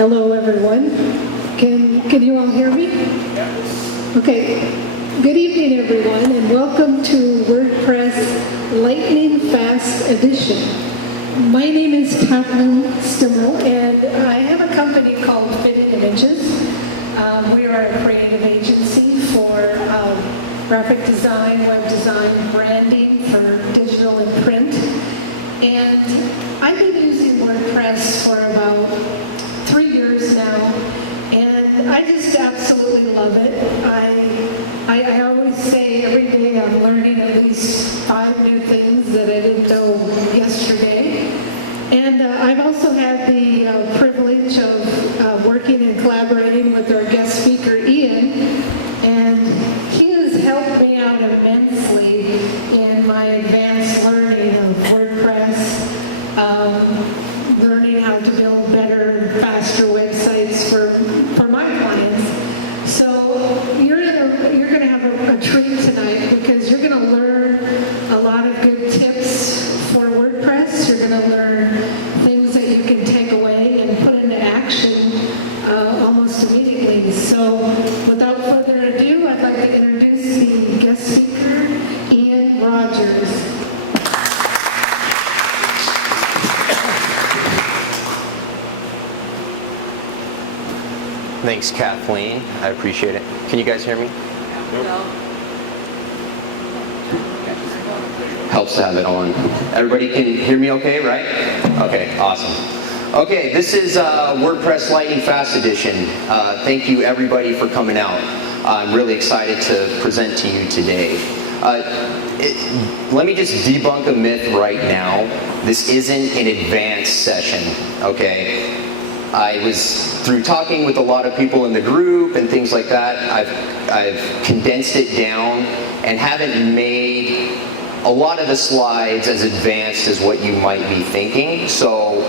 Hello, everyone. Can you all hear me? Okay. Good evening, everyone, and welcome to WordPress Lightning Fast Edition. My name is Kathleen Stimmel, and I have a company called Fitted Images. We are a creative agency for graphic design, web design, branding for digital and print. And I've been using WordPress for about 3 years now, and I just absolutely love it. I always say every day I'm learning at least 5 new things that I didn't know yesterday. And I've also had the privilege of working and collaborating with our guest speaker, Ian, and he has helped me out immensely in my advanced learning of WordPress, learning how to build better, faster websites for my clients. So you're going to have a treat tonight because you're going to learn a lot of good tips for WordPress. You're going to learn things that you can take away and put into action almost immediately. So without further ado, I'd like to introduce the guest speaker, Ian Rogers. Thanks, Kathleen. I appreciate it. Can you guys hear me? No. Helps to have it on. Everybody can hear me okay, right? Okay, awesome. Okay, this is WordPress Lightning Fast Edition. Thank you, everybody, for coming out. I'm really excited to present to you today. Let me just debunk a myth right now. This isn't an advanced session, okay? I was, through talking with a lot of people in the group and things like that, I've condensed it down and haven't made a lot of the slides as advanced as what you might be thinking. So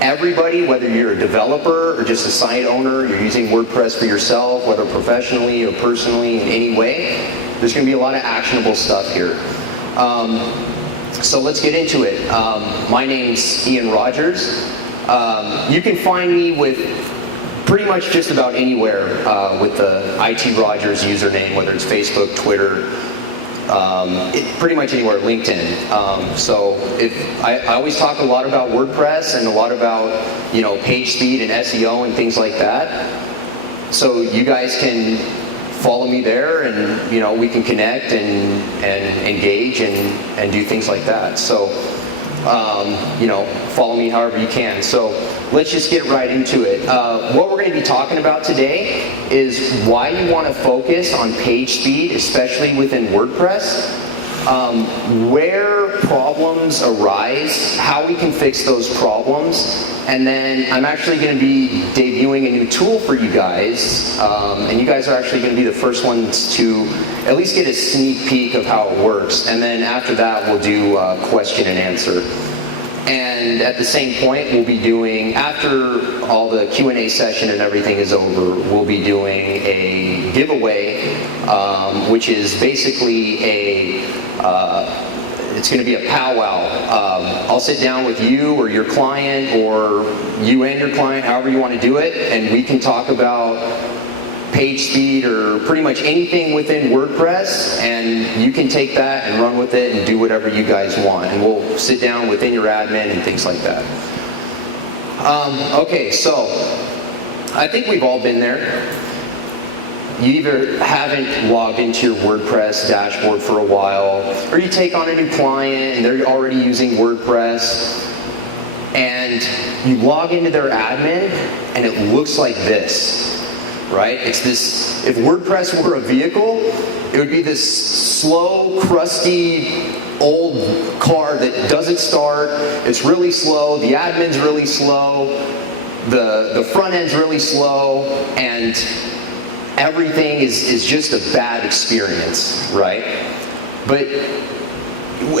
everybody, whether you're a developer or just a site owner, you're using WordPress for yourself, whether professionally or personally in any way, there's going to be a lot of actionable stuff here. So let's get into it. My name's Ian Rogers. You can find me with pretty much just about anywhere with the IT Rogers username, whether it's Facebook, Twitter, pretty much anywhere, LinkedIn. So I always talk a lot about WordPress and a lot about, page speed and SEO and things like that. So you guys can follow me there, and we can connect and engage and do things like that. So follow me however you can. So let's just get right into it. What we're going to be talking about today is why you want to focus on page speed, especially within WordPress, where problems arise, how we can fix those problems, and then I'm actually going to be debuting a new tool for you guys, and you guys are actually going to be the first ones to at least get a sneak peek of how it works, and then after that we'll do question and answer. And at the same point, we'll be doing, after all the Q&A session and everything is over, we'll be doing a giveaway, which is basically it's going to be a powwow. I'll sit down with you or your client, or you and your client, however you want to do it, and we can talk about page speed or pretty much anything within WordPress, and you can take that and run with it and do whatever you guys want, and we'll sit down within your admin and things like that. Okay, so I think we've all been there. You either haven't logged into your WordPress dashboard for a while, or you take on a new client and they're already using WordPress, and you log into their admin and it looks like this. Right? It's this, if WordPress were a vehicle, it would be this slow, crusty, old car that doesn't start. It's really slow, the admin's really slow, the front end's really slow, and everything is just a bad experience, right? But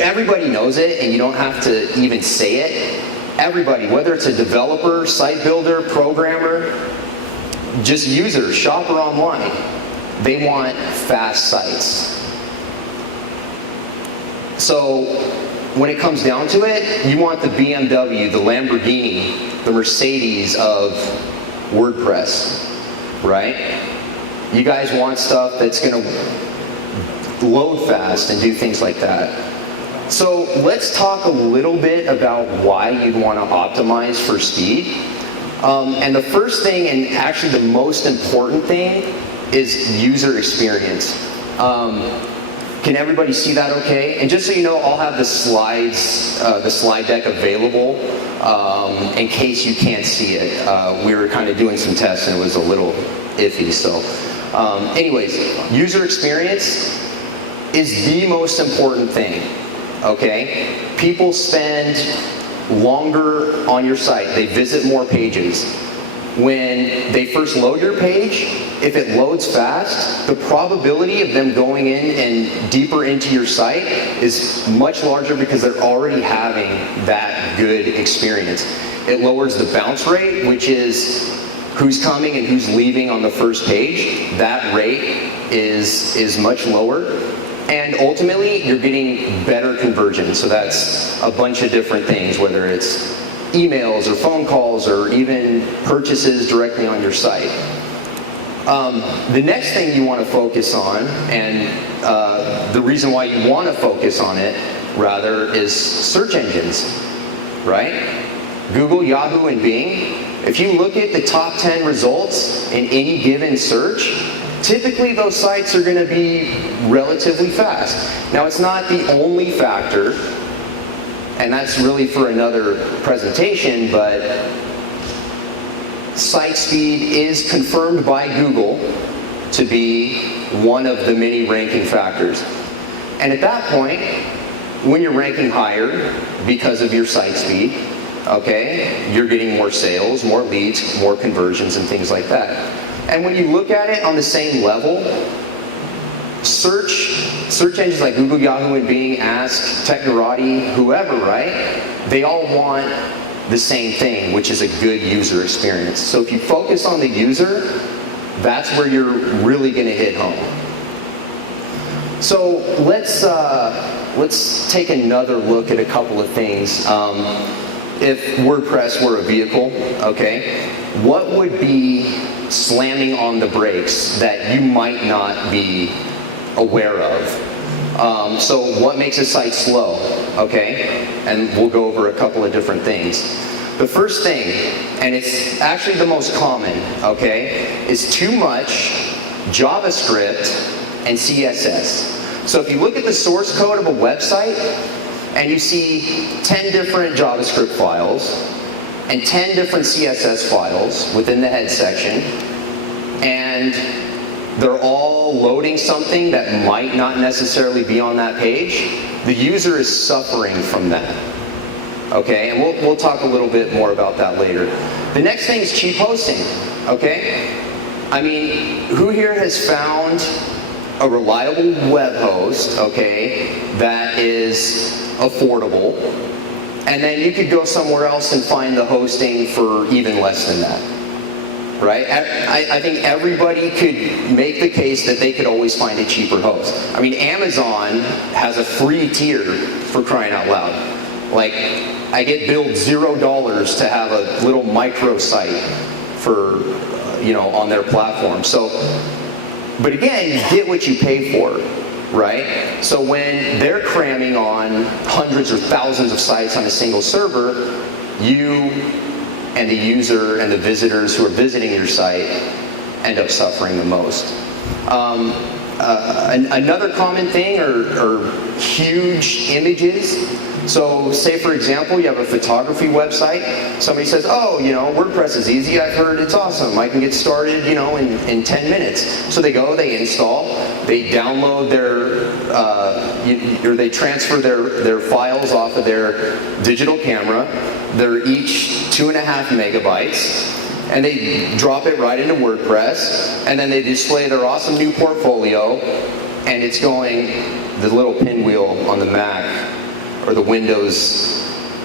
everybody knows it, and you don't have to even say it. Everybody, whether it's a developer, site builder, programmer, just user, shopper online, they want fast sites. So when it comes down to it, you want the BMW, the Lamborghini, the Mercedes of WordPress, right? You guys want stuff that's going to load fast and do things like that. So let's talk a little bit about why you'd want to optimize for speed. And the first thing, and actually the most important thing, is user experience. Can everybody see that okay? And just so you know, I'll have the slides, the slide deck available in case you can't see it. We were kind of doing some tests and it was a little iffy, so. Anyways, user experience is the most important thing, okay? People spend longer on your site. They visit more pages. When they first load your page, if it loads fast, the probability of them going in and deeper into your site is much larger because they're already having that good experience. It lowers the bounce rate, which is who's coming and who's leaving on the first page. That rate is much lower. And ultimately, you're getting better conversion. So that's a bunch of different things, whether it's emails or phone calls or even purchases directly on your site. The next thing you want to focus on, and the reason why you want to focus on it, rather, is search engines, right? Google, Yahoo, and Bing. If you look at the top 10 results in any given search, typically those sites are going to be relatively fast. Now, it's not the only factor, and that's really for another presentation, but site speed is confirmed by Google to be one of the many ranking factors. And at that point, when you're ranking higher because of your site speed, okay, you're getting more sales, more leads, more conversions, and things like that. And when you look at it on the same level, search engines like Google, Yahoo, and Bing, Ask, Technorati, whoever, right? They all want the same thing, which is a good user experience. So if you focus on the user, that's where you're really going to hit home. So let's take another look at a couple of things. If WordPress were a vehicle, okay, what would be slamming on the brakes that you might not be aware of? So what makes a site slow, okay? And we'll go over a couple of different things. The first thing, and it's actually the most common, okay, is too much JavaScript and CSS. So if you look at the source code of a website, and you see 10 different JavaScript files and 10 different CSS files within the head section, and they're all loading something that might not necessarily be on that page, the user is suffering from that. Okay, and we'll talk a little bit more about that later. The next thing is cheap hosting, okay? I mean, who here has found a reliable web host, okay, that is affordable, and then you could go somewhere else and find the hosting for even less than that, right? I think everybody could make the case that they could always find a cheaper host. I mean, Amazon has a free tier, for crying out loud. Like, I get billed $0 to have a little micro site for, on their platform. So, but again, you get what you pay for. Right? So when they're cramming on hundreds or thousands of sites on a single server, you and the user and the visitors who are visiting your site end up suffering the most. Another common thing are huge images. So say, for example, you have a photography website. Somebody says, oh, WordPress is easy. I've heard it's awesome. I can get started, in 10 minutes. So they go, they install, they download or they transfer their files off of their digital camera. They're each 2.5 megabytes. And they drop it right into WordPress. And then they display their awesome new portfolio. And it's going, the little pinwheel on the Mac or the Windows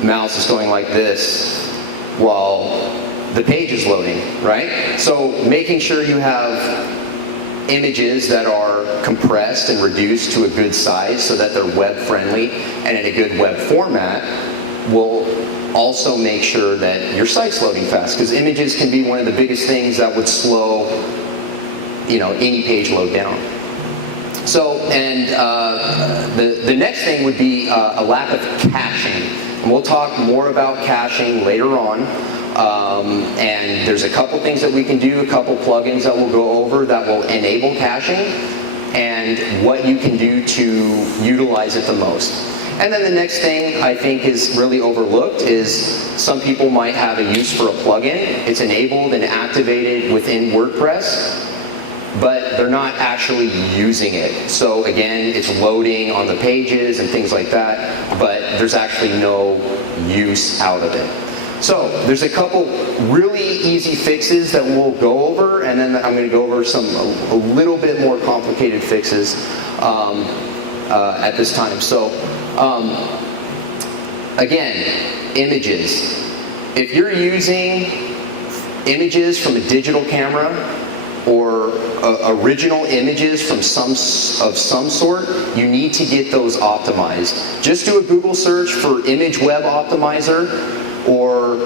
mouse is going like this while the page is loading, right? So making sure you have images that are compressed and reduced to a good size so that they're web friendly and in a good web format will also make sure that your site's loading fast, because images can be one of the biggest things that would slow, any page load down. So, and the next thing would be a lack of caching. And we'll talk more about caching later on. And there's a couple things that we can do, a couple plugins that we'll go over that will enable caching, and what you can do to utilize it the most. And then the next thing I think is really overlooked is some people might have a use for a plugin. It's enabled and activated within WordPress, but they're not actually using it. So again, it's loading on the pages and things like that, but there's actually no use out of it. So there's a couple really easy fixes that we'll go over, and then I'm going to go over some a little bit more complicated fixes at this time. So again, images. If you're using images from a digital camera or original images from some sort, you need to get those optimized. Just do a Google search for Image Web Optimizer or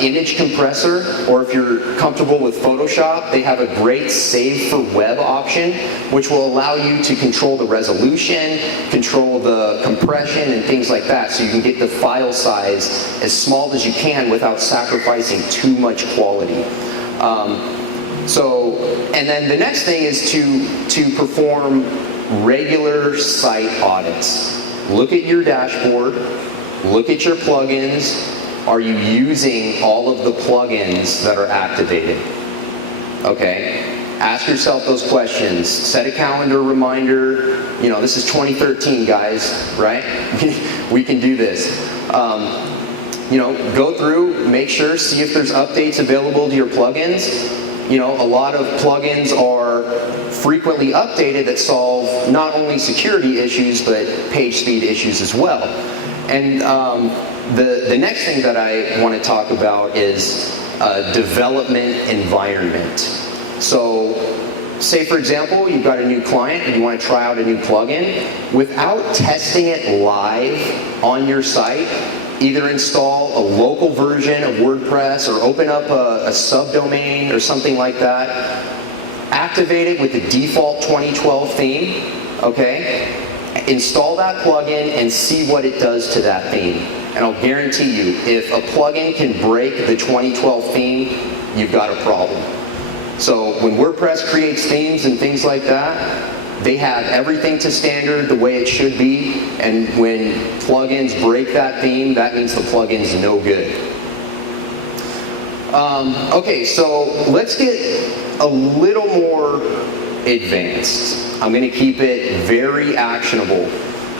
image compressor, or if you're comfortable with Photoshop, they have a great save for web option, which will allow you to control the resolution, control the compression, and things like that, so you can get the file size as small as you can without sacrificing too much quality. And then the next thing is to perform regular site audits. Look at your dashboard, look at your plugins. Are you using all of the plugins that are activated? Okay, ask yourself those questions. Set a calendar reminder. This is 2013, guys, right? We can do this. Go through, make sure, see if there's updates available to your plugins. A lot of plugins are frequently updated that solve not only security issues, but page speed issues as well. And the next thing that I want to talk about is development environment. So, say for example, you've got a new client and you want to try out a new plugin. Without testing it live on your site, either install a local version of WordPress or open up a subdomain or something like that. Activate it with the default 2012 theme, okay? Install that plugin and see what it does to that theme. And I'll guarantee you, if a plugin can break the 2012 theme, you've got a problem. So when WordPress creates themes and things like that, they have everything to standard the way it should be, and when plugins break that theme, that means the plugin's no good. Okay, so let's get a little more advanced. I'm going to keep it very actionable,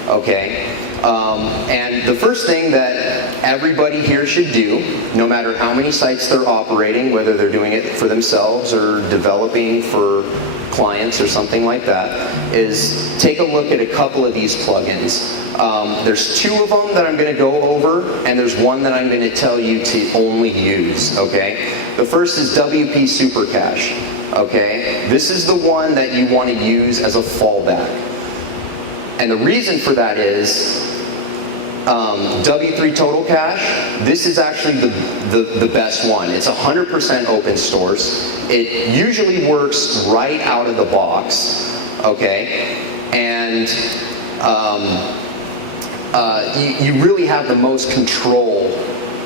okay? And the first thing that everybody here should do, no matter how many sites they're operating, whether they're doing it for themselves or developing for clients or something like that, is take a look at a couple of these plugins. There's two of them that I'm going to go over, and there's one that I'm going to tell you to only use, okay? The first is WP Super Cache, okay? This is the one that you want to use as a fallback. And the reason for that is W3 Total Cache, this is actually the best one. It's 100% open source. It usually works right out of the box, okay? And you really have the most control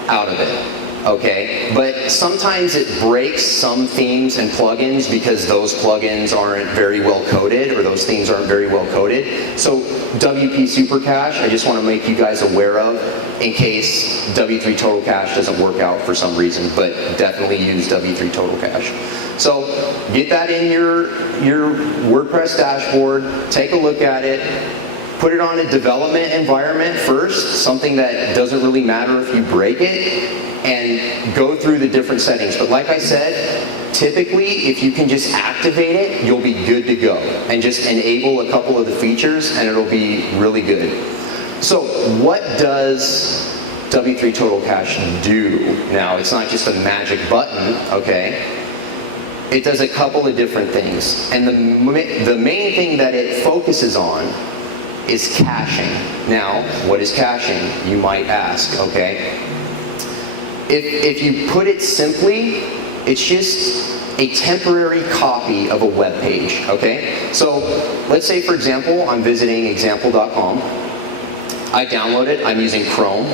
out of it, okay? But sometimes it breaks some themes and plugins because those plugins aren't very well coded, or those themes aren't very well coded. So WP Super Cache, I just want to make you guys aware of in case W3 Total Cache doesn't work out for some reason, but definitely use W3 Total Cache. So get that in your WordPress dashboard, take a look at it, put it on a development environment first, something that doesn't really matter if you break it, and go through the different settings. But like I said, typically if you can just activate it, you'll be good to go. And just enable a couple of the features and it'll be really good. So what does W3 Total Cache do? Now, it's not just a magic button, okay? It does a couple of different things. And the main thing that it focuses on is caching. Now, what is caching, you might ask, okay? if you put it simply, it's just a temporary copy of a web page, okay? So let's say, for example, I'm visiting example.com. I download it. I'm using Chrome.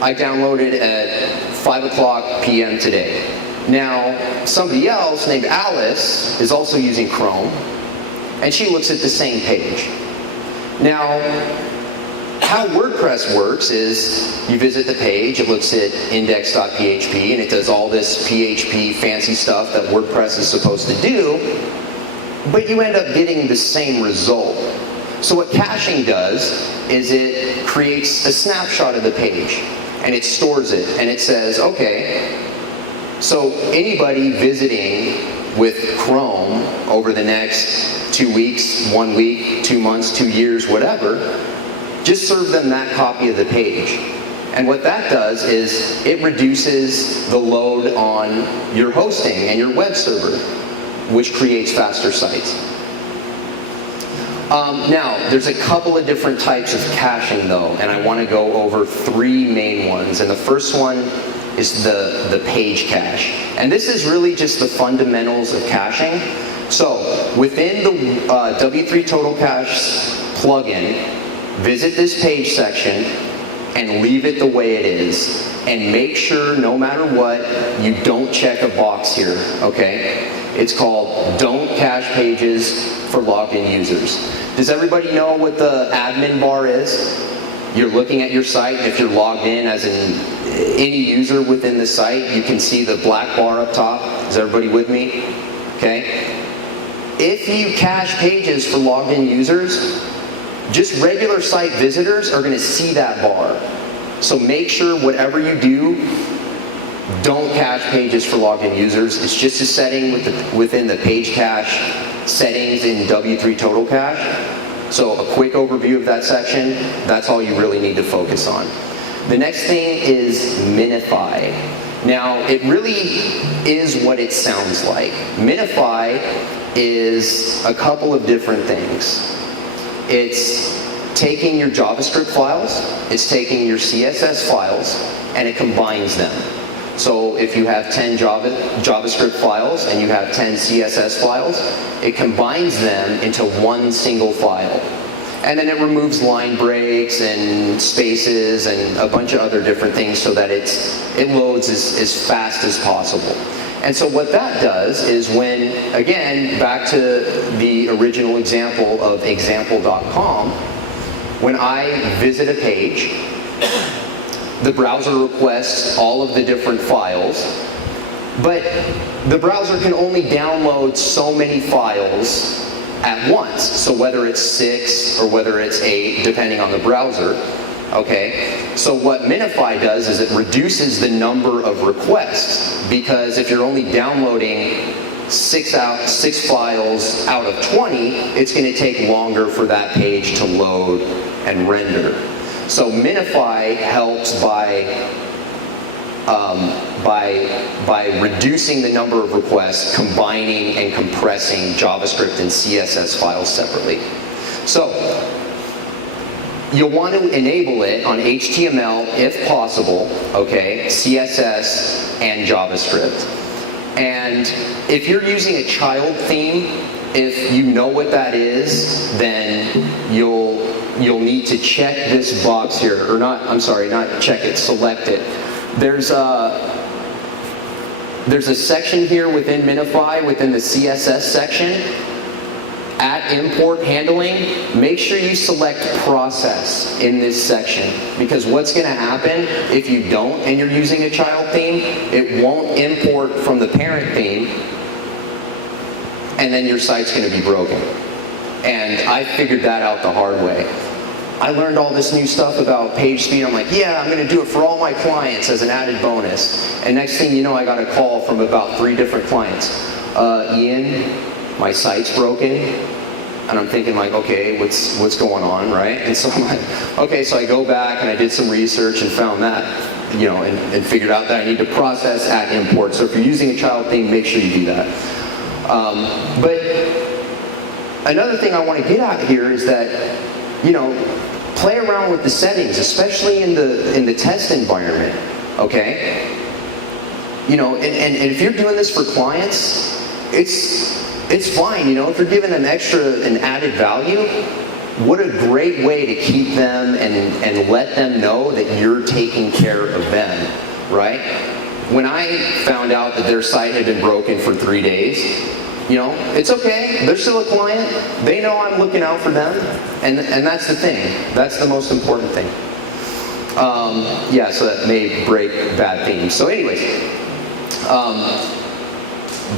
I downloaded at 5 o'clock p.m. today. Now, somebody else named Alice is also using Chrome, and she looks at the same page. Now, how WordPress works is you visit the page, it looks at index.php, and it does all this PHP fancy stuff that WordPress is supposed to do, but you end up getting the same result. So what caching does is it creates a snapshot of the page, and it stores it, and it says, okay, so anybody visiting with Chrome over the next 2 weeks, 1 week, 2 months, 2 years, whatever, just serve them that copy of the page. And what that does is it reduces the load on your hosting and your web server, which creates faster sites. Now, there's a couple of different types of caching though, and I want to go over 3 main ones. And the first one is the page cache. And this is really just the fundamentals of caching. So within the W3 Total Cache plugin, visit this page section and leave it the way it is. And make sure, no matter what, you don't check a box here, okay? It's called Don't Cache Pages for Logged In Users. Does everybody know what the admin bar is? You're looking at your site, and if you're logged in as any user within the site, you can see the black bar up top. Is everybody with me? Okay? If you cache pages for logged in users, just regular site visitors are going to see that bar. So make sure whatever you do, don't cache pages for logged in users. It's just a setting within the page cache settings in W3 Total Cache. So a quick overview of that section, that's all you really need to focus on. The next thing is minify. Now, it really is what it sounds like. Minify is a couple of different things. It's taking your JavaScript files, it's taking your CSS files, and it combines them. So if you have 10 JavaScript files and you have 10 CSS files, it combines them into one single file. And then it removes line breaks and spaces and a bunch of other different things so that it loads as fast as possible. And so what that does is when, again, back to the original example of example.com, when I visit a page, the browser requests all of the different files, but the browser can only download so many files at once. So whether it's 6 or whether it's 8, depending on the browser, okay? So what Minify does is it reduces the number of requests, because if you're only downloading 6 files out of 20, it's going to take longer for that page to load and render. So Minify helps by reducing the number of requests, combining and compressing JavaScript and CSS files separately. So you'll want to enable it on HTML if possible, okay, CSS and JavaScript. And if you're using a child theme, if you know what that is, then you'll need to check this box here, or not check it, select it. There's a section here within Minify, within the CSS section, at import handling, make sure you select process in this section, because what's going to happen if you don't and you're using a child theme, it won't import from the parent theme, and then your site's going to be broken. And I figured that out the hard way. I learned all this new stuff about page speed. I'm like, yeah, I'm going to do it for all my clients as an added bonus. And next thing you know, I got a call from about 3 different clients. Ian, my site's broken. And I'm thinking like, okay, what's going on, right? And so I'm like, okay, so I go back and I did some research and found that, and figured out that I need to process at import. So if you're using a child theme, make sure you do that. But another thing I want to get at here is that, play around with the settings, especially in the test environment, okay? and if you're doing this for clients, it's fine. If you're giving them extra and added value, what a great way to keep them and let them know that you're taking care of them, right? When I found out that their site had been broken for 3 days, it's okay. They're still a client. They know I'm looking out for them, and that's the thing. That's the most important thing. So that may break bad themes. So anyways,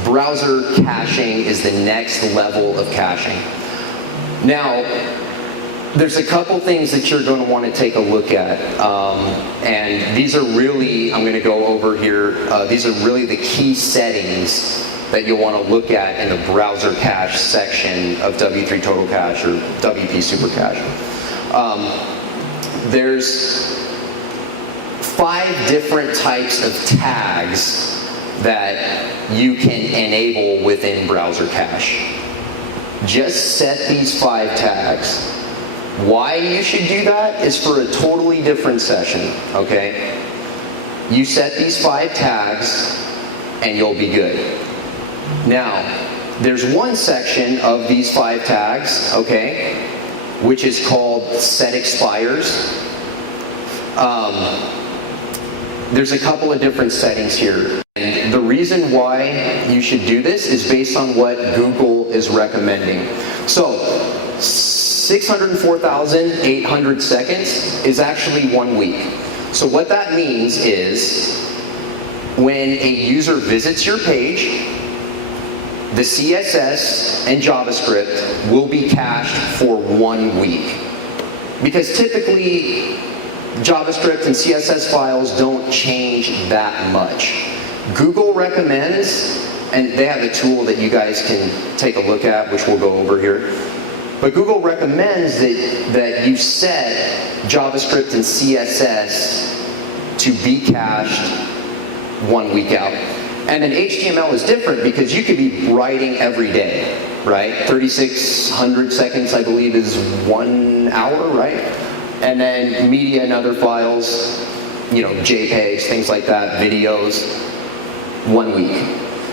browser caching is the next level of caching. Now, there's a couple things that you're going to want to take a look at, and these are really, I'm going to go over here, these are really the key settings that you'll want to look at in the browser cache section of W3 Total Cache or WP Super Cache. There's 5 different types of tags that you can enable within browser cache. Just set these 5 tags. Why you should do that is for a totally different session, okay? You set these 5 tags and you'll be good. Now, there's one section of these 5 tags, okay, which is called set expires. There's a couple of different settings here. And the reason why you should do this is based on what Google is recommending. So, 604,800 seconds is actually 1 week. So what that means is when a user visits your page, the CSS and JavaScript will be cached for 1 week. Because typically, JavaScript and CSS files don't change that much. Google recommends, and they have a tool that you guys can take a look at, which we'll go over here. But Google recommends that you set JavaScript and CSS to be cached 1 week out. And then HTML is different because you could be writing every day, right? 3,600 seconds, I believe, is 1 hour, right? And then media and other files, JPEGs, things like that, videos, 1 week.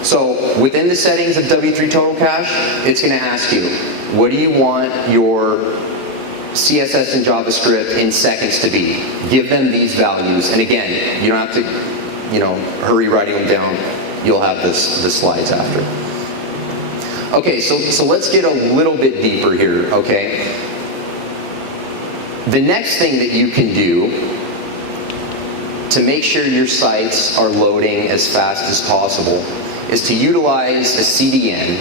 So within the settings of W3 Total Cache, it's going to ask you, what do you want your CSS and JavaScript in seconds to be? Give them these values. And again, you don't have to, hurry writing them down. You'll have the slides after. Okay, so let's get a little bit deeper here, okay? The next thing that you can do to make sure your sites are loading as fast as possible is to utilize a CDN,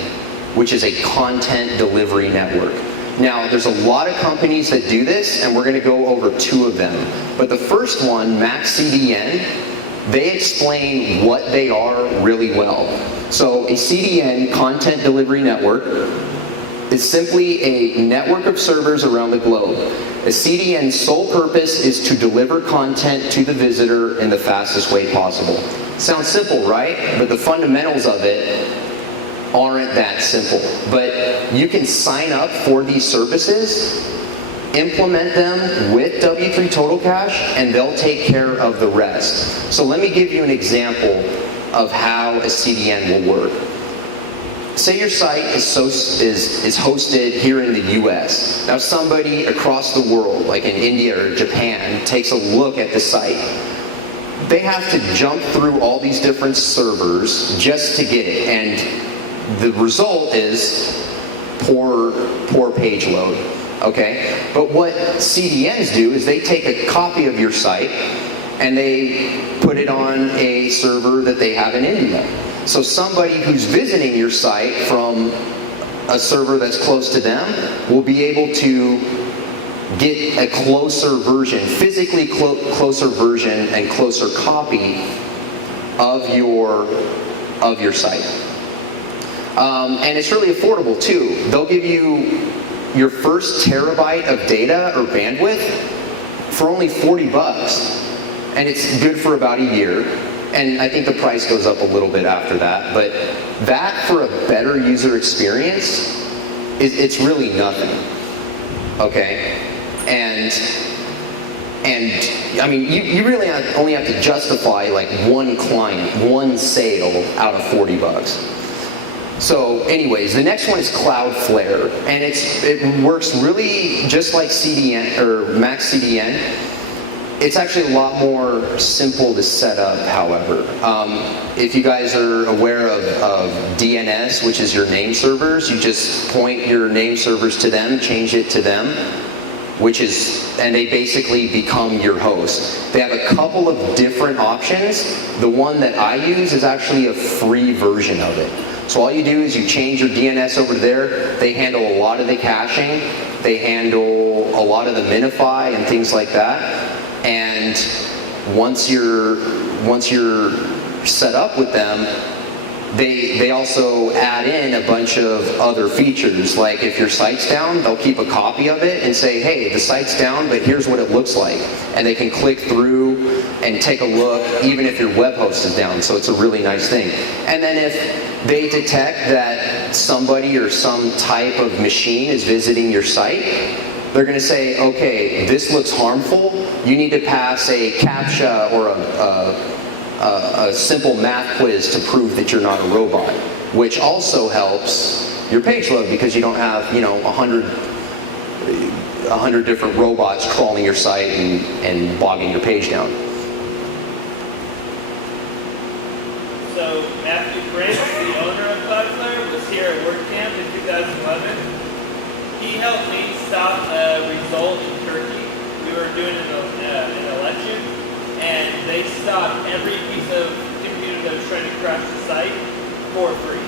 which is a content delivery network. Now, there's a lot of companies that do this, and we're going to go over 2 of them. But the first one, Max CDN, they explain what they are really well. So a CDN, content delivery network, is simply a network of servers around the globe. A CDN's sole purpose is to deliver content to the visitor in the fastest way possible. Sounds simple, right? But the fundamentals of it aren't that simple. But you can sign up for these services, implement them with W3 Total Cache, and they'll take care of the rest. So let me give you an example of how a CDN will work. Say your site is hosted here in the US. Now somebody across the world, like in India or Japan, takes a look at the site. They have to jump through all these different servers just to get it. And the result is poor page load. Okay? But what CDNs do is they take a copy of your site and they put it on a server that they have in India. So somebody who's visiting your site from a server that's close to them will be able to get a closer version, physically closer version and closer copy of your site. And it's really affordable too. They'll give you your first terabyte of data or bandwidth for only $40. And it's good for about a year. And I think the price goes up a little bit after that. But that, for a better user experience, it's really nothing. Okay? And And I mean, you really only have to justify like one client, one sale out of 40 bucks. So anyways, the next one is Cloudflare, and it works really just like CDN or Max CDN. It's actually a lot more simple to set up, however. If you guys are aware of DNS, which is your name servers, you just point your name servers to them, change it to them, and they basically become your host. They have a couple of different options. The one that I use is actually a free version of it. So all you do is you change your DNS over there. They handle a lot of the caching. They handle a lot of the minify and things like that. And once you're set up with them, they also add in a bunch of other features. Like if your site's down, they'll keep a copy of it and say, hey, the site's down, but here's what it looks like. And they can click through and take a look, even if your web host is down. So it's a really nice thing. And then if they detect that somebody or some type of machine is visiting your site, they're going to say, okay, this looks harmful. You need to pass a CAPTCHA or a simple math quiz to prove that you're not a robot, which also helps your page load because you don't have, 100 different robots crawling your site and bogging your page down. So Matthew Briggs, the owner of Cloudflare, was here at WordCamp in 2011. He helped me stop a result in Turkey. We were doing an election, and they stopped every piece of computer that was trying to crash the site for free.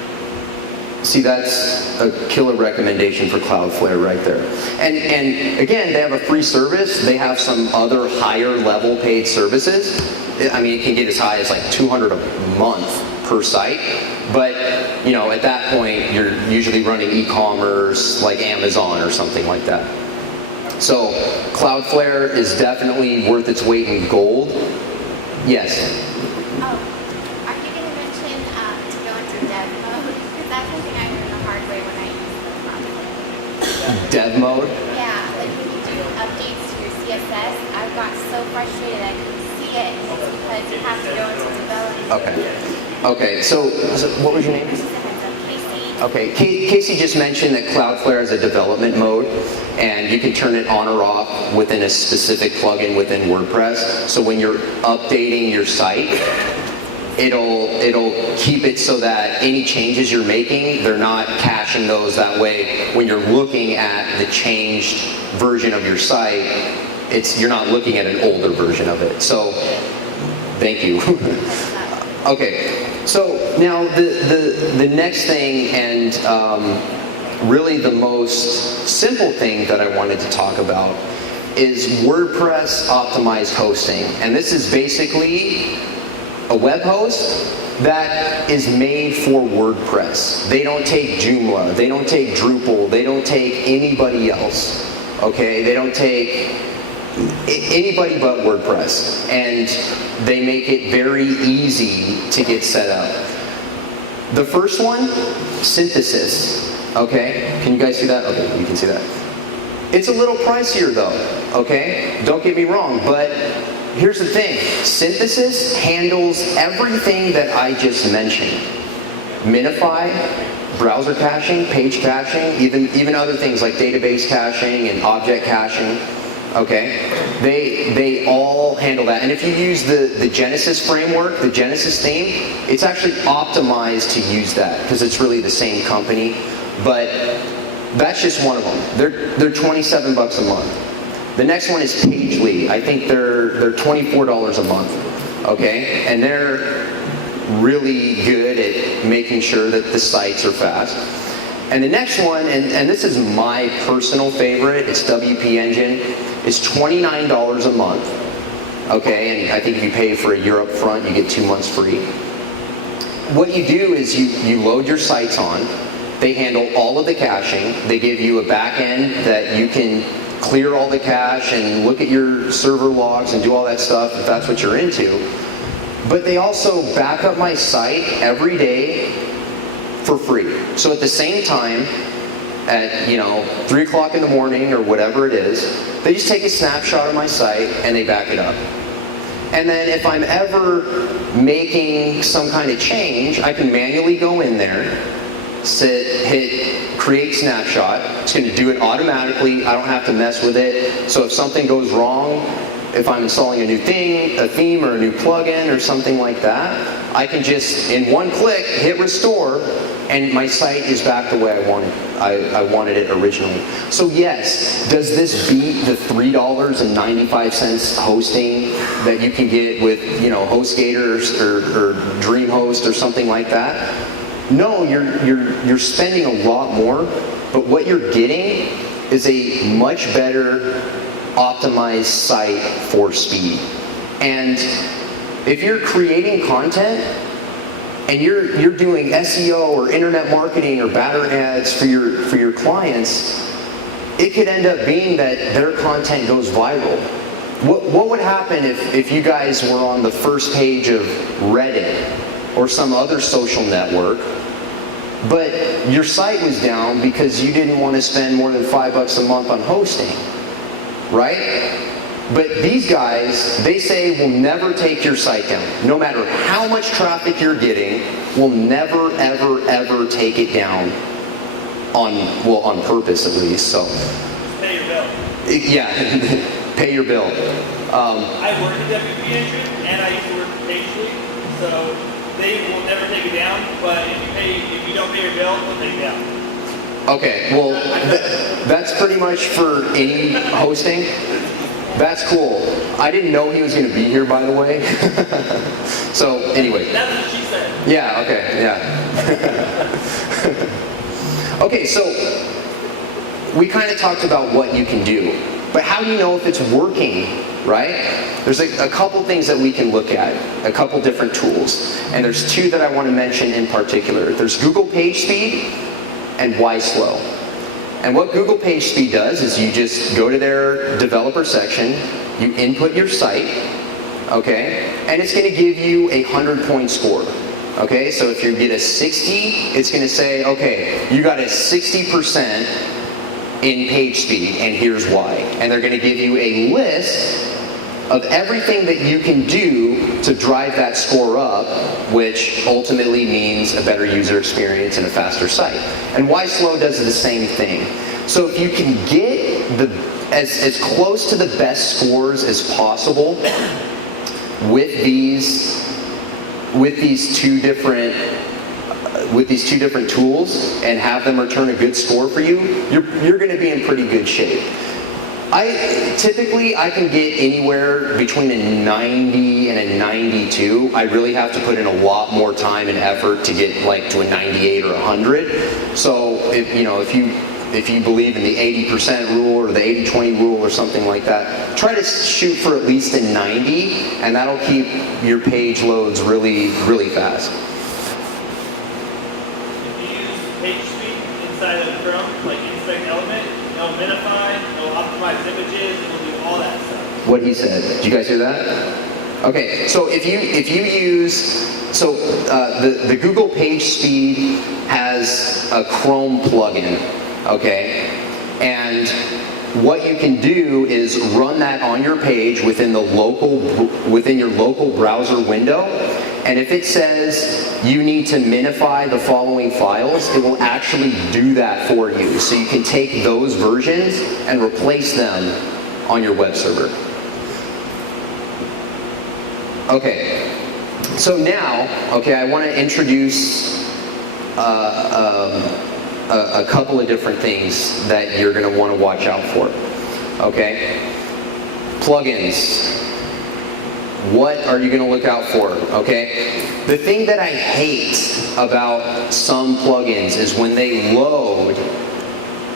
See, that's a killer recommendation for Cloudflare right there. And again, they have a free service. They have some other higher level paid services. I mean, it can get as high as like $200 a month per site. But, at that point, you're usually running e-commerce like Amazon or something like that. So Cloudflare is definitely worth its weight in gold. Yes? Oh, are you going to mention to go into dev mode? Because that's something I learned the hard way when I used the Cloudflare. Dev mode? Yeah, like when you do updates to your CSS, I got so frustrated I couldn't see it. It's because you have to go into development. Okay, so what was your name? Okay, Casey just mentioned that Cloudflare has a development mode, and you can turn it on or off within a specific plugin within WordPress. So when you're updating your site, it'll keep it so that any changes you're making, they're not caching those. That way, when you're looking at the changed version of your site, you're not looking at an older version of it. So, thank you. Okay, so now the next thing, and really the most simple thing that I wanted to talk about, is WordPress optimized hosting. And this is basically a web host that is made for WordPress. They don't take Joomla, they don't take Drupal, they don't take anybody else. Okay, they don't take anybody but WordPress, and they make it very easy to get set up. The first one, synthesis. Okay, can you guys see that? Okay, you can see that. It's a little pricier though, okay? Don't get me wrong, but here's the thing. Synthesis handles everything that I just mentioned. Minify, browser caching, page caching, even other things like database caching and object caching. Okay, they all handle that. And if you use the Genesis framework, the Genesis theme, it's actually optimized to use that because it's really the same company. But that's just one of them. They're 27 bucks a month. The next one is Pagely. I think they're $24 a month. Okay, and they're really good at making sure that the sites are fast. And the next one, and this is my personal favorite, it's WP Engine. It's $29 a month. Okay, and I think if you pay for a year up front, you get 2 months free. What you do is you load your sites on. They handle all of the caching. They give you a back end that you can clear all the cache and look at your server logs and do all that stuff if that's what you're into. But they also back up my site every day for free. So at the same time at 3 o'clock in the morning or whatever it is. They just take a snapshot of my site and they back it up. And then if I'm ever making some kind of change, I can manually go in there, hit create snapshot. It's going to do it automatically. I don't have to mess with it. So if something goes wrong, if I'm installing a new thing, a theme or a new plugin or something like that, I can just, in one click, hit restore, and my site is back the way I wanted it originally. So yes, does this beat the $3.95 hosting that you can get with HostGator or DreamHost or something like that? No, you're spending a lot more, but what you're getting is a much better optimized site for speed. And if you're creating content and you're doing SEO or internet marketing or banner ads for your clients, it could end up being that their content goes viral. What would happen if you guys were on the first page of Reddit or some other social network, but your site was down because you didn't want to spend more than $5 a month on hosting, right? But these guys, they say we'll never take your site down. No matter how much traffic you're getting, we'll never, ever, ever take it down on purpose at least. So, pay your bill. Yeah, pay your bill. I work at WP Engine and I used to work at PageSpeed, so they will never take it down. But if you don't pay your bill, they'll take it down. Okay, well, that's pretty much for any hosting. That's cool. I didn't know he was going to be here, by the way. So, anyway. That's what she said. Yeah, okay, yeah. Okay, so we kind of talked about what you can do. But how do you know if it's working, right? There's a couple things that we can look at, a couple different tools. And there's two that I want to mention in particular. There's Google PageSpeed and YSlow. And what Google PageSpeed does is you just go to their developer section, you input your site, okay, and it's going to give you a 100-point score. Okay, so if you get a 60, it's going to say, okay, you got a 60% in page speed, and here's why. And they're going to give you a list of everything that you can do to drive that score up, which ultimately means a better user experience and a faster site. And YSlow does the same thing. So if you can get as close to the best scores as possible with these two different tools and have them return a good score for you, you're going to be in pretty good shape. Typically, I can get anywhere between a 90 and a 92. I really have to put in a lot more time and effort to get like to a 98 or 100. So if you believe in the 80% rule or the 80-20 rule or something like that, try to shoot for at least a 90, and that'll keep your page loads really, really fast. If you use PageSpeed inside of Chrome, like Inspect Element, it'll minify, it'll optimize images, it'll do all that stuff. What he said. Did you guys hear that? Okay, so if you use, the Google PageSpeed has a Chrome plugin, okay, and what you can do is run that on your page within your local browser window, and if it says you need to minify the following files, it will actually do that for you. So you can take those versions and replace them on your web server. Okay, so now, I want to introduce a couple of different things that you're going to want to watch out for. Okay, plugins. What are you going to look out for? Okay, the thing that I hate about some plugins is when they load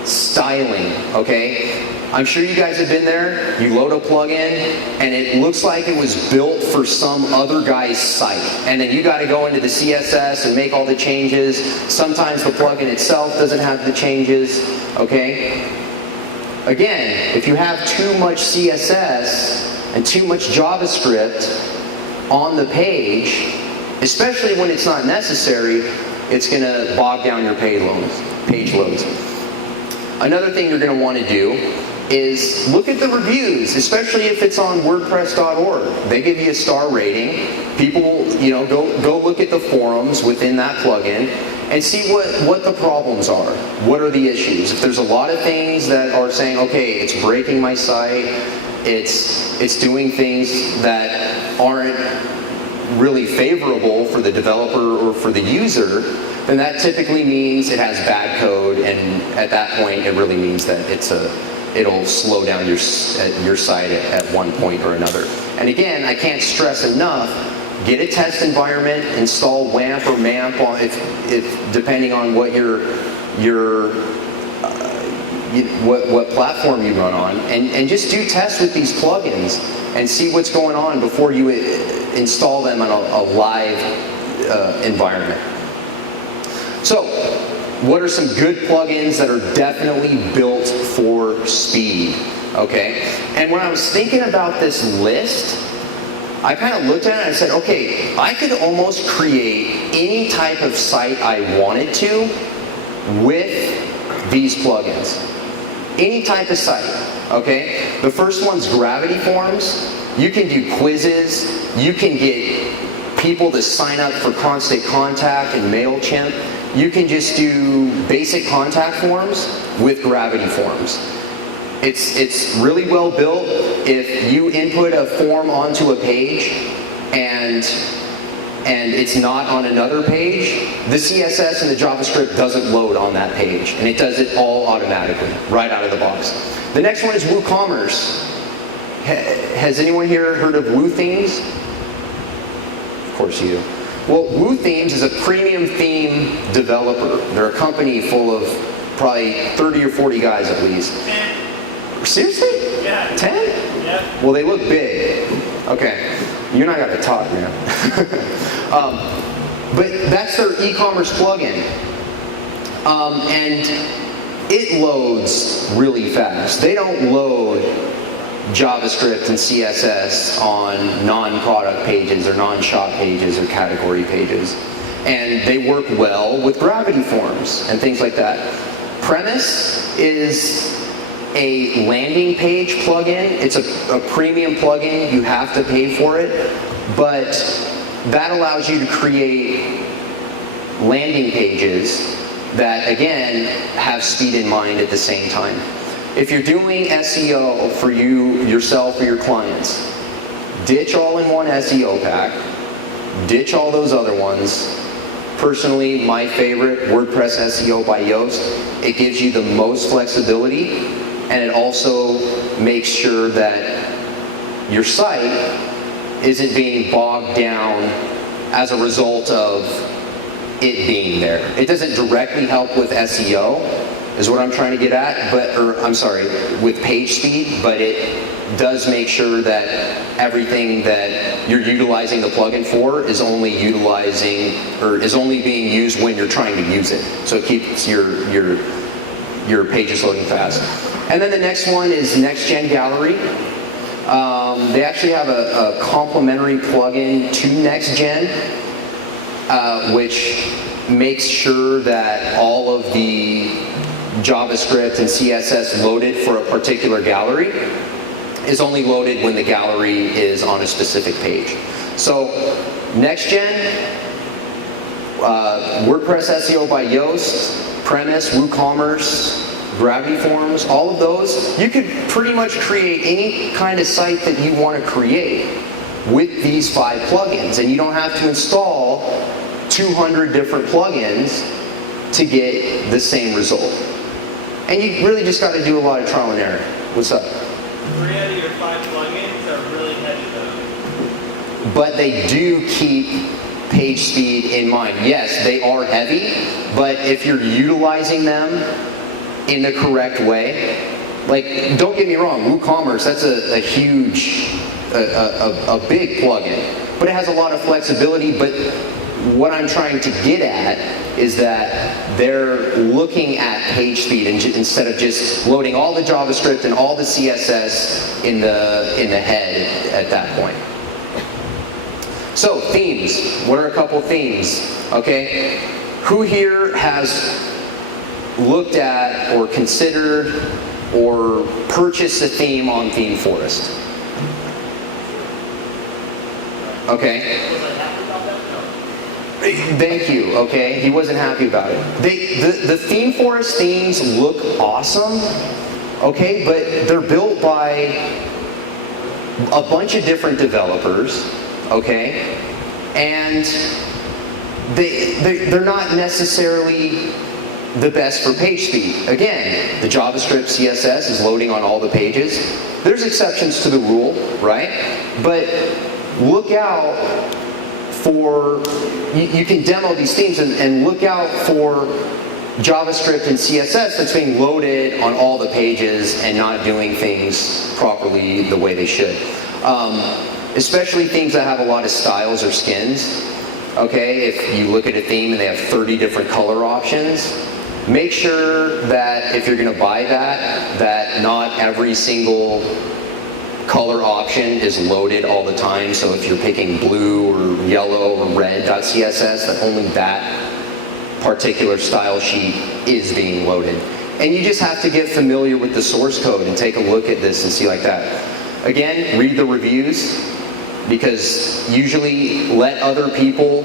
styling. Okay, I'm sure you guys have been there. You load a plugin and it looks like it was built for some other guy's site, and then you got to go into the CSS and make all the changes. Sometimes the plugin itself doesn't have the changes. Okay, again, if you have too much CSS and too much JavaScript on the page, especially when it's not necessary, it's going to bog down your page loads. Another thing you're going to want to do is look at the reviews, especially if it's on WordPress.org. They give you a star rating. People, go look at the forums within that plugin and see what the problems are. What are the issues? If there's a lot of things that are saying, okay, it's breaking my site, it's doing things that aren't really favorable for the developer or for the user, then that typically means it has bad code, and at that point it really means that it'll slow down your site at one point or another. And again, I can't stress enough, get a test environment, install WAMP or MAMP on if depending on what what platform you run on, and just do tests with these plugins and see what's going on before you install them on a live environment. So, what are some good plugins that are definitely built for speed? Okay, and when I was thinking about this list, I kind of looked at it and I said, okay, I could almost create any type of site I wanted to with these plugins. Any type of site, okay? The first one's Gravity Forms. You can do quizzes. You can get people to sign up for Constant Contact and MailChimp. You can just do basic contact forms with Gravity Forms. It's really well built. If you input a form onto a page and it's not on another page, the CSS and the JavaScript doesn't load on that page, and it does it all automatically, right out of the box. The next one is WooCommerce. Has anyone here heard of WooThemes? Of course you do. Well, WooThemes is a premium theme developer. They're a company full of probably 30 or 40 guys at least. 10. Seriously? Yeah. 10? Yeah. Well, they look big. Okay. You and I got to talk, man. But that's their e-commerce plugin. And it loads really fast. They don't load JavaScript and CSS on non-product pages or non-shop pages or category pages. And they work well with Gravity Forms and things like that. Premise is a landing page plugin. It's a premium plugin. You have to pay for it. But that allows you to create landing pages that, again, have speed in mind at the same time. If you're doing SEO for yourself or your clients, ditch all-in-one SEO pack, ditch all those other ones. Personally, my favorite, WordPress SEO by Yoast. It gives you the most flexibility, and it also makes sure that your site isn't being bogged down as a result of it being there. It doesn't directly help with SEO, is what I'm trying to get at, with page speed, but it does make sure that everything that you're utilizing the plugin for is only being used when you're trying to use it. So it keeps your pages loading fast. And then the next one is Next Gen Gallery. They actually have a complementary plugin to Next Gen, which makes sure that all of the JavaScript and CSS loaded for a particular gallery is only loaded when the gallery is on a specific page. So Next Gen, WordPress SEO by Yoast, Premise, WooCommerce, Gravity Forms, all of those, you could pretty much create any kind of site that you want to create with these 5 plugins, and you don't have to install 200 different plugins to get the same result. And you really just got to do a lot of trial and error. What's up? 3 out of your 5 plugins are really heavy though. But they do keep page speed in mind. Yes, they are heavy, but if you're utilizing them in the correct way, like, don't get me wrong, WooCommerce, that's a huge, a big plugin, but it has a lot of flexibility. But what I'm trying to get at is that they're looking at page speed instead of just loading all the JavaScript and all the CSS in the head at that point. So, themes. What are a couple themes? Okay? Who here has looked at or considered or purchased a theme on ThemeForest? Okay. Thank you. Okay, he wasn't happy about it. The ThemeForest themes look awesome. Okay, but they're built by a bunch of different developers. Okay, and they're not necessarily the best for page speed. Again, the JavaScript CSS is loading on all the pages. There's exceptions to the rule, right? But look out for, you can demo these themes and look out for JavaScript and CSS that's being loaded on all the pages and not doing things properly the way they should. Especially themes that have a lot of styles or skins. Okay, if you look at a theme and they have 30 different color options, make sure that if you're going to buy that not every single color option is loaded all the time. So if you're picking blue or yellow or red.css, that only that particular style sheet is being loaded. And you just have to get familiar with the source code and take a look at this and see like that. Again, read the reviews, because usually let other people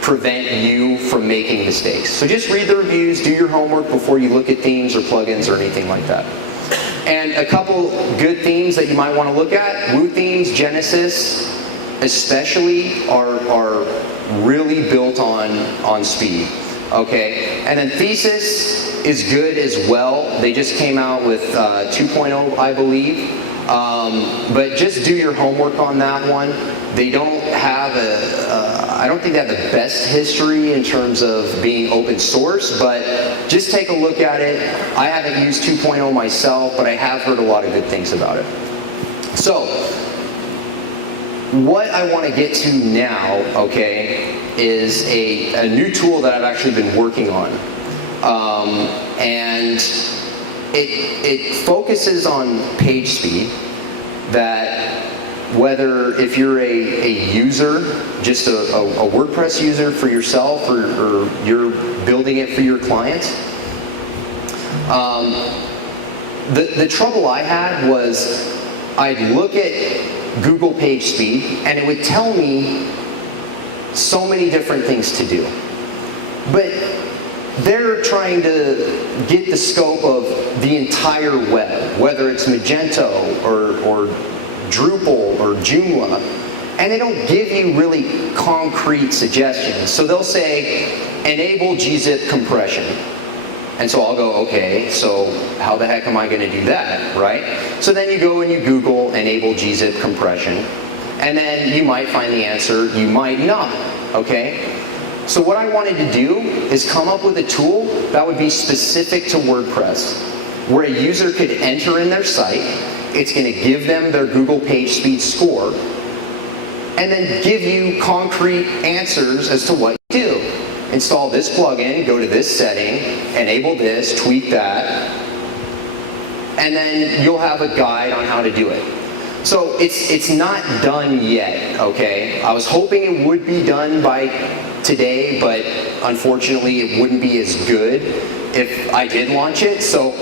prevent you from making mistakes. So just read the reviews, do your homework before you look at themes or plugins or anything like that. And a couple good themes that you might want to look at, Woo themes, Genesis especially, are really built on speed. Okay, and then Thesis is good as well. They just came out with 2.0, I believe. But just do your homework on that one. They don't have I don't think they have the best history in terms of being open source, but just take a look at it. I haven't used 2.0 myself, but I have heard a lot of good things about it. So, what I want to get to now, okay, is a new tool that I've actually been working on. And it focuses on page speed, that whether if you're a user, just a WordPress user for yourself, or you're building it for your clients, the trouble I had was I'd look at Google page speed and it would tell me so many different things to do. But they're trying to get the scope of the entire web, whether it's Magento or Drupal or Joomla, and they don't give you really concrete suggestions. So they'll say, enable gzip compression. And so I'll go, okay, so how the heck am I going to do that, right? So then you go and you Google enable gzip compression, and then you might find the answer, you might not, okay? So what I wanted to do is come up with a tool that would be specific to WordPress, where a user could enter in their site, it's going to give them their Google page speed score, and then give you concrete answers as to what you do. Install this plugin, go to this setting, enable this, tweak that, and then you'll have a guide on how to do it. So it's not done yet, okay? I was hoping it would be done by today, but unfortunately it wouldn't be as good if I did launch it. So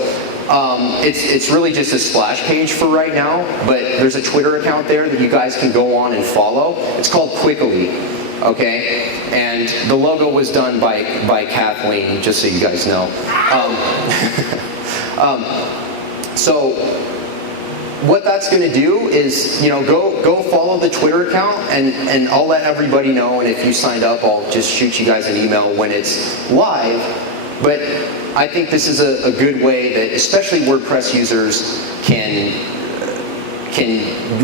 it's really just a splash page for right now, but there's a Twitter account there that you guys can go on and follow. It's called Quickly, okay? And the logo was done by Kathleen, just so you guys know. So what that's going to do is, go follow the Twitter account, and I'll let everybody know, and if you signed up, I'll just shoot you guys an email when it's live. But I think this is a good way that especially WordPress users can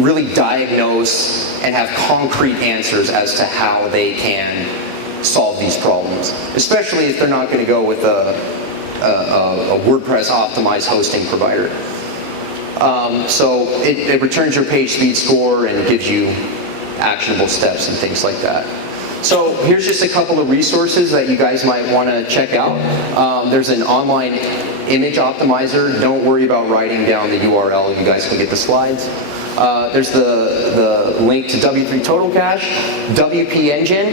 really diagnose and have concrete answers as to how they can solve these problems, especially if they're not going to go with a WordPress optimized hosting provider. So it returns your page speed score and gives you actionable steps and things like that. So here's just a couple of resources that you guys might want to check out. There's an online image optimizer. Don't worry about writing down the URL. You guys can get the slides. There's the link to W3 Total Cache, WP Engine.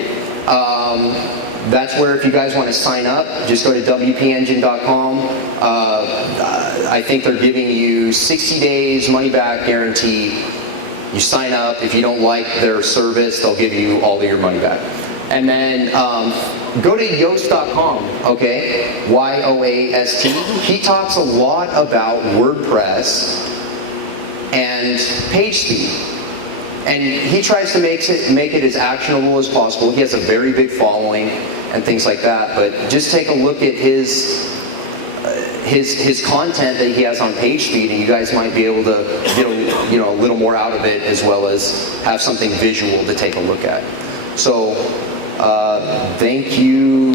That's where if you guys want to sign up, just go to wpengine.com. I think they're giving you 60 days money back guarantee. You sign up. If you don't like their service, they'll give you all of your money back. And then go to yoast.com, okay? Y-O-A-S-T. He talks a lot about WordPress and page speed. And he tries to make it as actionable as possible. He has a very big following and things like that. But just take a look at his content that he has on PageSpeed, and you guys might be able to get a little more out of it, as well as have something visual to take a look at. So thank you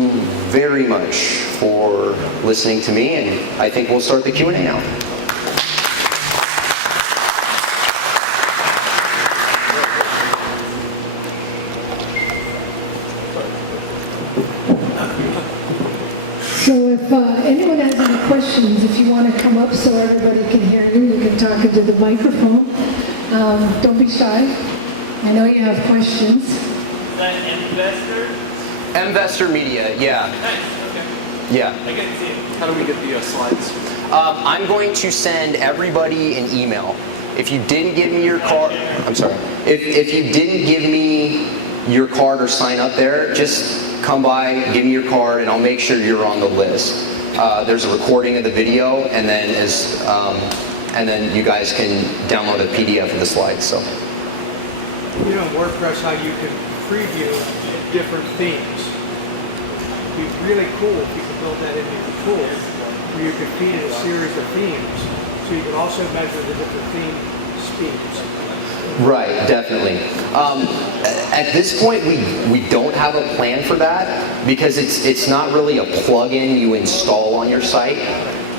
very much for listening to me, and I think we'll start the Q&A now. So if anyone has any questions, if you want to come up so everybody can hear you, you can talk into the microphone. Don't be shy. I know you have questions. Is that investor? Investor Media, yeah. Nice, okay. Yeah. I can see it. How do we get the slides? I'm going to send everybody an email. If you didn't give me your card, I'm sorry. If you didn't give me your card or sign up there, just come by, give me your card, and I'll make sure you're on the list. There's a recording of the video, and then you guys can download a PDF of the slides. So. You know in WordPress how you can preview different themes. It'd be really cool if you could build that into your tool, where you could feed it a series of themes, so you could also measure the different theme speeds. Right, definitely. At this point, we don't have a plan for that, because it's not really a plugin you install on your site.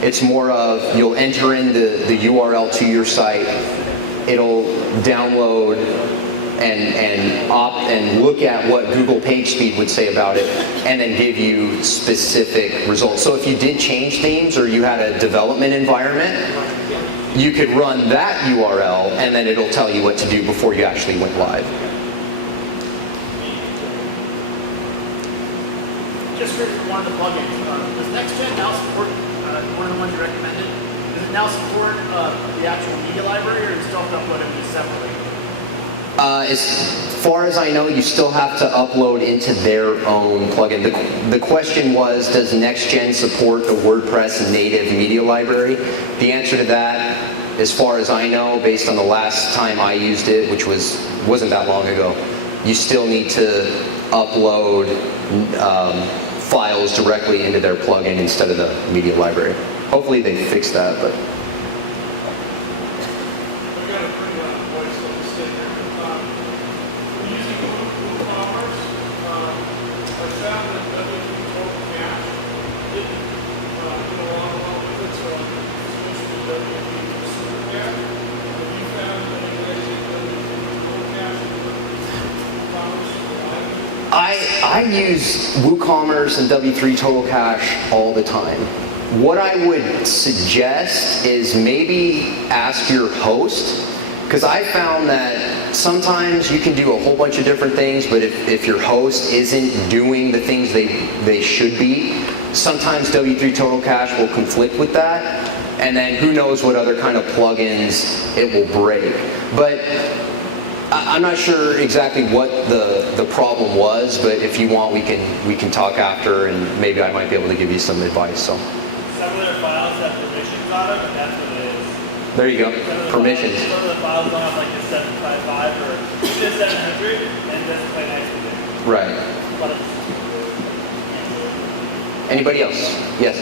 It's more of you'll enter in the URL to your site, it'll download and look at what Google PageSpeed would say about it, and then give you specific results. So if you did change themes, or you had a development environment, you could run that URL, and then it'll tell you what to do before you actually went live. Just for one of the plugins, does NextGen now support one of the ones you recommended? Does it now support the actual media library, or do you still have to upload it separately? As far as I know, you still have to upload into their own plugin. The question was, does NextGen support the WordPress native media library? The answer to that, as far as I know, based on the last time I used it, which wasn't that long ago, you still need to upload files directly into their plugin instead of the media library. Hopefully they fixed that, but. I use WooCommerce and W3 Total Cache all the time. What I would suggest is maybe ask your host, because I found that sometimes you can do a whole bunch of different things, but if your host isn't doing the things they should be, sometimes W3 Total Cache will conflict with that, and then who knows what other kind of plugins it will break. But I'm not sure exactly what the problem was, but if you want, we can talk after, and maybe I might be able to give you some advice. So. Some of their files have permissions on them, and that's what it is. There you go. Permissions. Some of the files don't have like a 755 or just 700, and it doesn't play nice with it. Right. But Anybody else? Yes.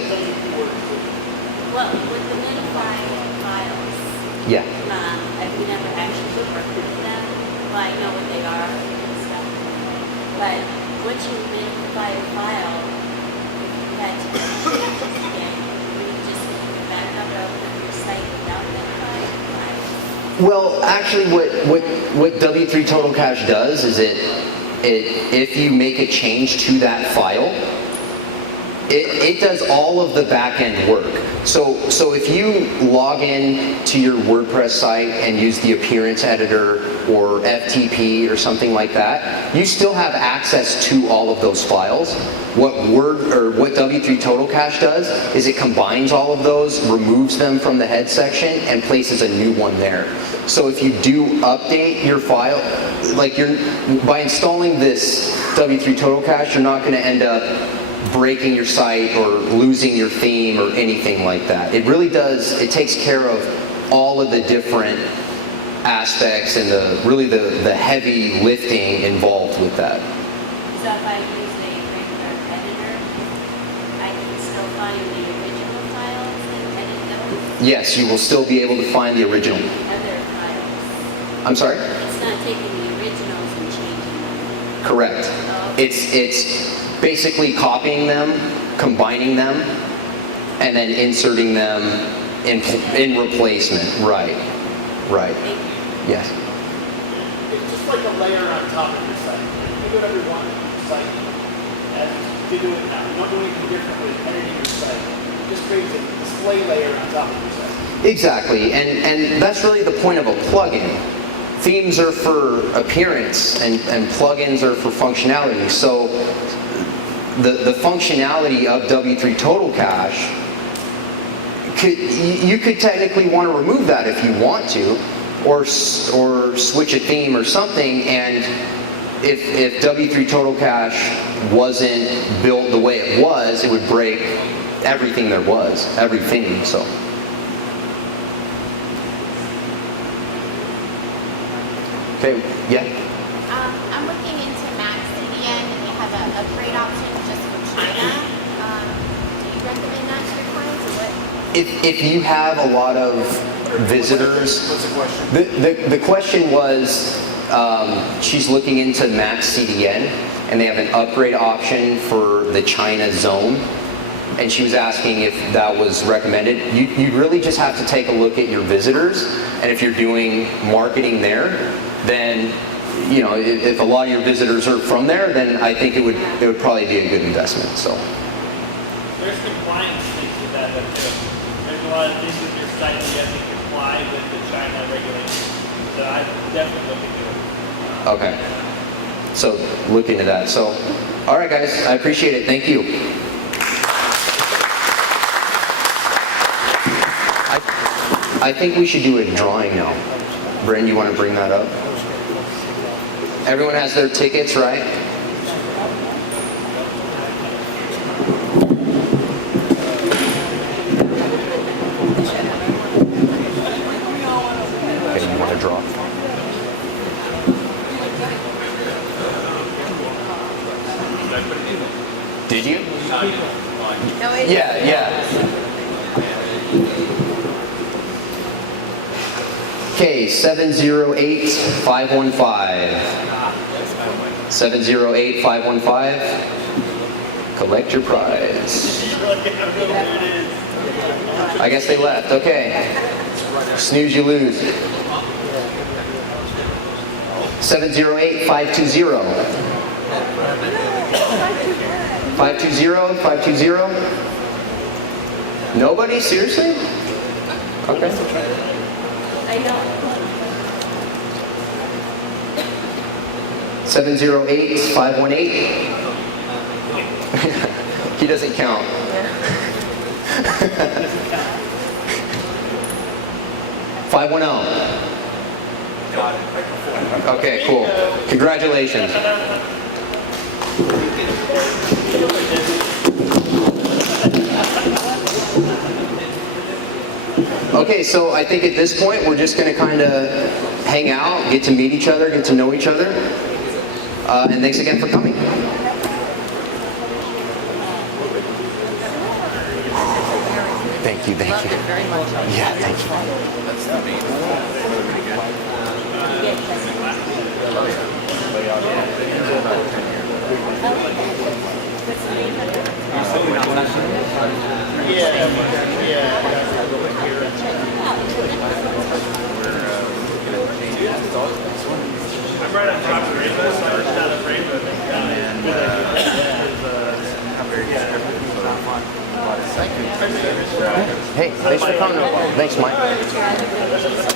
Well, with the minified files, Yeah. I've never actually worked with them. Well, I know what they are and stuff. But once you minify a file, you had to change it again. Will you just back up over your site without minifying a file? Well, actually, what W3 Total Cache does is if you make a change to that file, it does all of the back-end work. So if you log in to your WordPress site and use the appearance editor or FTP or something like that, you still have access to all of those files. What W3 Total Cache does is it combines all of those, removes them from the head section, and places a new one there. So if you do update your file, like by installing this W3 Total Cache, you're not going to end up breaking your site or losing your theme or anything like that. It really does, it takes care of all of the different aspects and the heavy lifting involved with that. So if I use a regular editor, I can still find the original files and edit those? Yes, you will still be able to find the original. Other files? I'm sorry? It's not taking the originals and changing them? Correct. Oh. It's basically copying them, combining them, and then inserting them in replacement. Right. Right. Yes. It's just like a layer on top of your site. You do whatever you want on your site as you do it now. You don't do anything different with editing your site. It just creates a display layer on top of your site. Exactly, and that's really the point of a plugin. Themes are for appearance, and plugins are for functionality. So the functionality of W3 Total Cache, you could technically want to remove that if you want to, or switch a theme or something. And if W3 Total Cache wasn't built the way it was, it would break everything there was, every theme. So. Okay. Yeah. I'm looking into Max CDN, and they have a upgrade option just for China. Do you recommend that to your clients, or what? If you have a lot of visitors, What's the question? the question was, she's looking into Max CDN, and they have an upgrade option for the China zone. And she was asking if that was recommended. You really just have to take a look at your visitors, and if you're doing marketing there, then if a lot of your visitors are from there, then I think it would probably be a good investment. So There's compliance things with that though too. There's a lot of things with your site that you have to comply with the China regulations. So I definitely look into it. okay, so look into that. So all right, guys, I appreciate it. Thank you. I think we should do a drawing now. Bryn, you want to bring that up? Everyone has their tickets, right? Okay, you want to draw? Did you? Yeah. Okay, 708-515. 708-515. Collect your prize. I guess they left. Okay. Snooze, you lose. 708-520. 520? 520? Nobody? Seriously? Okay. I know. 708-518. He doesn't count. 510. Okay, cool. Congratulations. Okay, so I think at this point we're just going to kind of hang out, get to meet each other, get to know each other. And thanks again for coming. Thank you, thank you. Yeah, thank you. I'm right on top of the rainbow, so I was down the rainbow thing down there. I'm very descriptive, so it's not fun. But it's like, Hey, thanks for coming. Thanks, Mike. What's your other